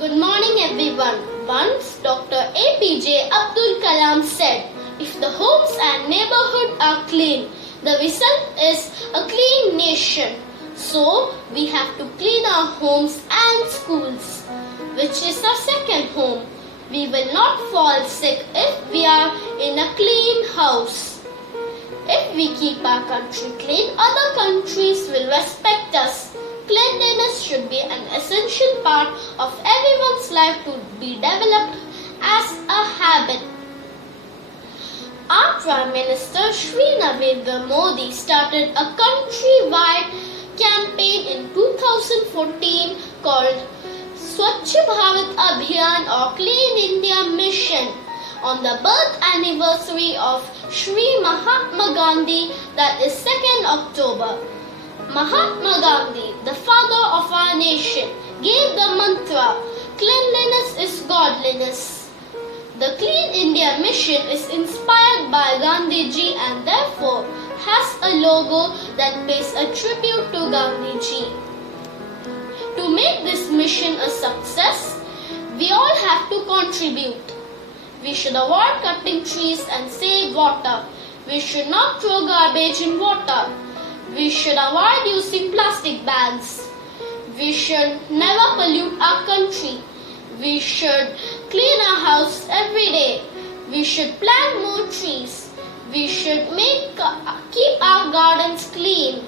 Good morning, everyone. Once Dr. APJ Abdul Kalam said, if the homes and neighborhood are clean, the result is a clean nation. So, we have to clean our homes and schools, which is our second home. We will not fall sick if we are in a clean house. If we keep our country clean, other countries will respect us. Cleanliness should be an essential part of everyone's life to be developed as a habit. Our Prime Minister Shri Narendra Modi started a countrywide campaign in 2014 called Swachh Bharat Abhiyan or Clean India Mission on the birth anniversary of Shri Mahatma Gandhi, that is 2nd October. Mahatma Gandhi, the father of our nation, gave the mantra, cleanliness is godliness. The Clean India Mission is inspired by Gandhiji and therefore has a logo that pays a tribute to Gandhiji. To make this mission a success, we all have to contribute. We should avoid cutting trees and save water. We should not throw garbage in water. We should avoid using plastic bags. We should never pollute our country. We should clean our house every day. We should plant more trees. We should keep our gardens clean.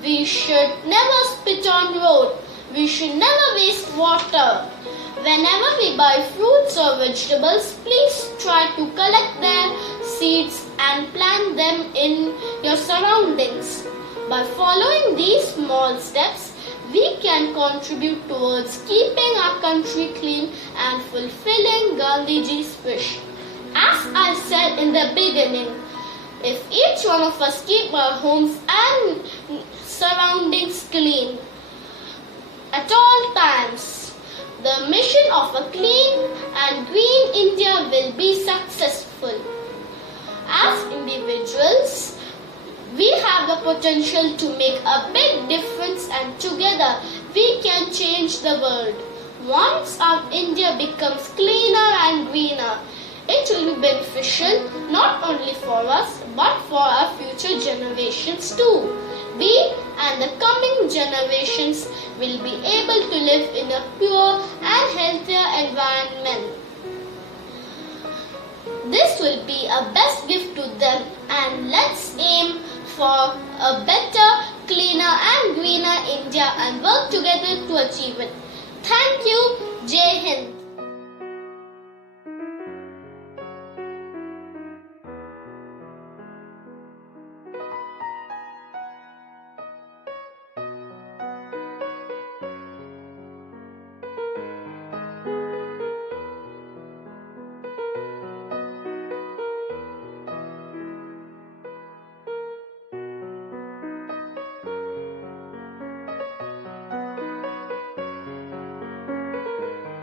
We should never spit on road. We should never waste water. Whenever we buy fruits or vegetables, please try to collect their seeds and plant them in your surroundings. By following these small steps, we can contribute towards keeping our country clean and fulfilling Gandhiji's wish. As I said in the beginning, if each one of us keep our homes and surroundings clean at all times, the mission of a clean and green India will be successful. As individuals, we have the potential to make a big difference and together we can change the world. Once our India becomes cleaner and greener, it will be beneficial not only for us but for our future generations too. We and the coming generations will be able to live in a pure and healthier environment. This will be a best gift to them, and let's aim for a better, cleaner and greener India and work together to achieve it. Thank you. Jai Hind.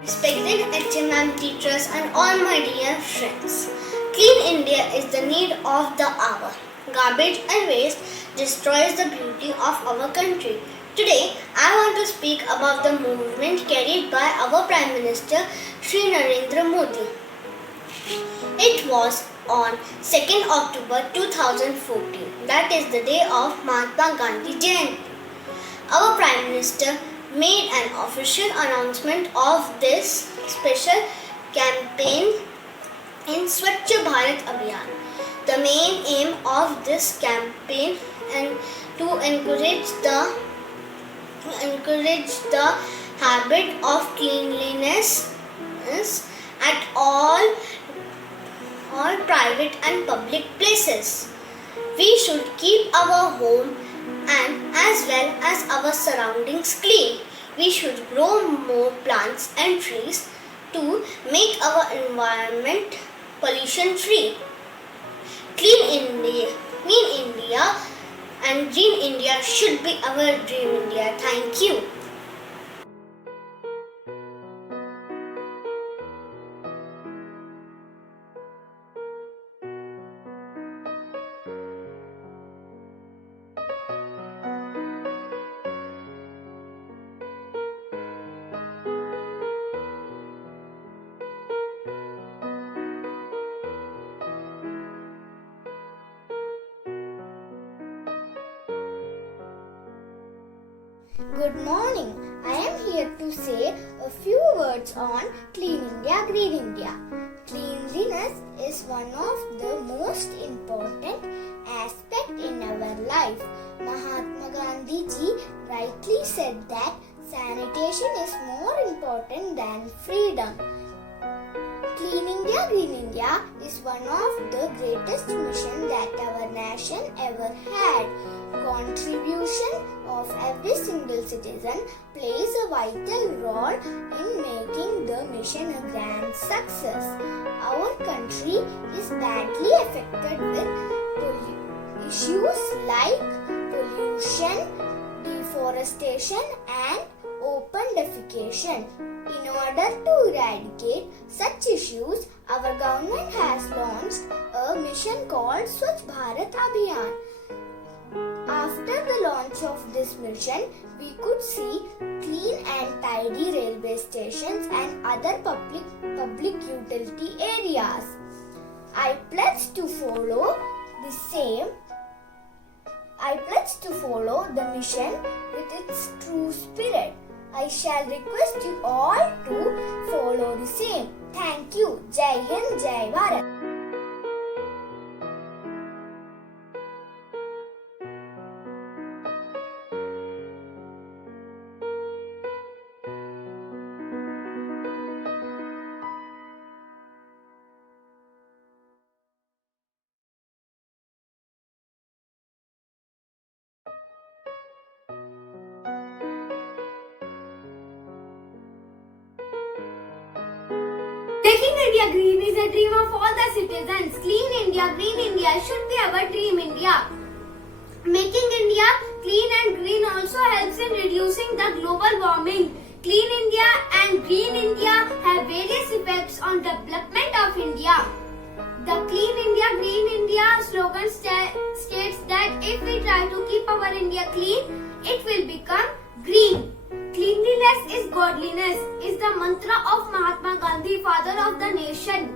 Respected HMM teachers and all my dear friends, Clean India is the need of the hour. Garbage and waste destroys the beauty of our country. Today, I want to speak about the movement carried by our Prime Minister Shri Narendra Modi. It was on 2nd October 2014, that is the day of Mahatma Gandhi Jayanti. Our Prime Minister made an official announcement of this special campaign in Swachh Bharat Abhiyan. The main aim of this campaign is to encourage the habit of cleanliness at all private and public places. We should keep our home and as well as our surroundings clean. We should grow more plants and trees to make our environment pollution free. Clean India and Green India should be our dream India. Thank you. Good morning. I am here to say a few words on Clean India, Green India. Cleanliness is one of the most important aspects in our life. Mahatma Gandhi ji rightly said that sanitation is more important than freedom. Clean India, Green India is one of the greatest missions that our nation ever had. Contribution of every single citizen plays a vital role in making the mission a grand success. Our country is badly affected with issues like pollution, deforestation and open defecation. In order to eradicate such issues, our government has launched a mission called Swachh Bharat Abhiyan. After the launch of this mission, we could see clean and tidy railway stations and other public utility areas. I pledge to follow the mission with its true spirit. I shall request you all to follow the same. Thank you. Jai Hind, Jai Bharat. Making India green is a dream of all the citizens. Clean India, Green India should be our dream India. Making India clean and green also helps in reducing the global warming. Clean India and Green India have various effects on development of India. The Clean India, Green India slogan states that if we try to keep our India clean, it will become green. Cleanliness is godliness is the mantra of Mahatma Gandhi, father of the nation.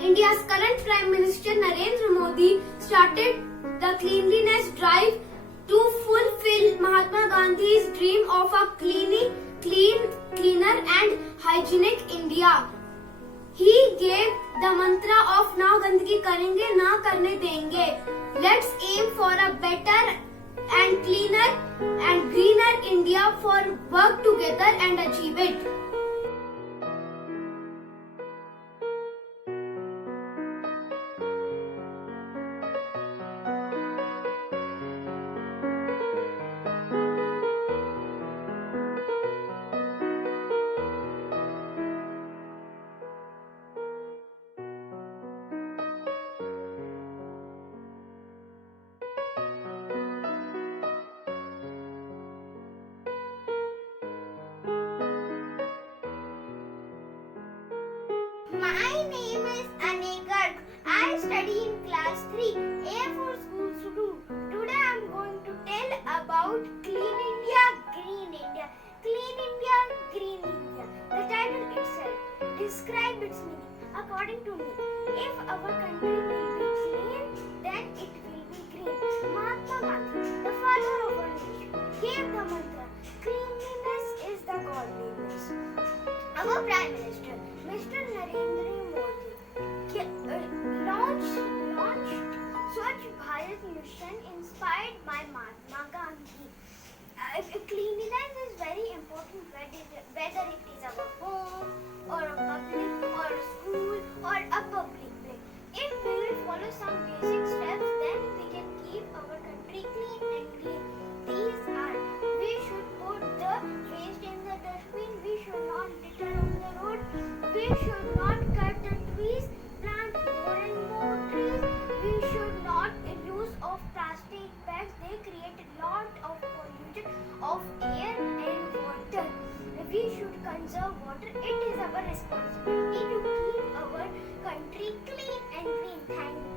India's current Prime Minister Narendra Modi started the cleanliness drive to fulfill Mahatma Gandhi's dream of a cleaner and hygienic India. He gave the mantra of ना गंदगी करेंगे ना करने देंगे. Let's aim for a better and cleaner and greener India for work together and achieve it. My name is Anik Garg. I study in class 3, A for school Sudu. Today I am going to tell about Clean India, Green India. Clean India, Green India. The title itself describes its meaning. According to me, if our country will be clean, then it will be green. Mahatma Gandhi, the father of our nation, gave the mantra, cleanliness is the godliness. Our Prime Minister, Mr. Narendra Modi, launched Swachh Bharat mission inspired by Mahatma Gandhi. Cleanliness is very important whether it is our home or a public or a school or a public place. If we will follow some basic steps, then we can keep our country clean and green. These are: we should put the waste in the dustbin, we should not litter on the road, we should not cut the trees, plant more and more trees, we should not use of plastic bags, they create a lot of pollution of air and water. We should conserve water, it is our responsibility to keep our country clean and green. Thank you.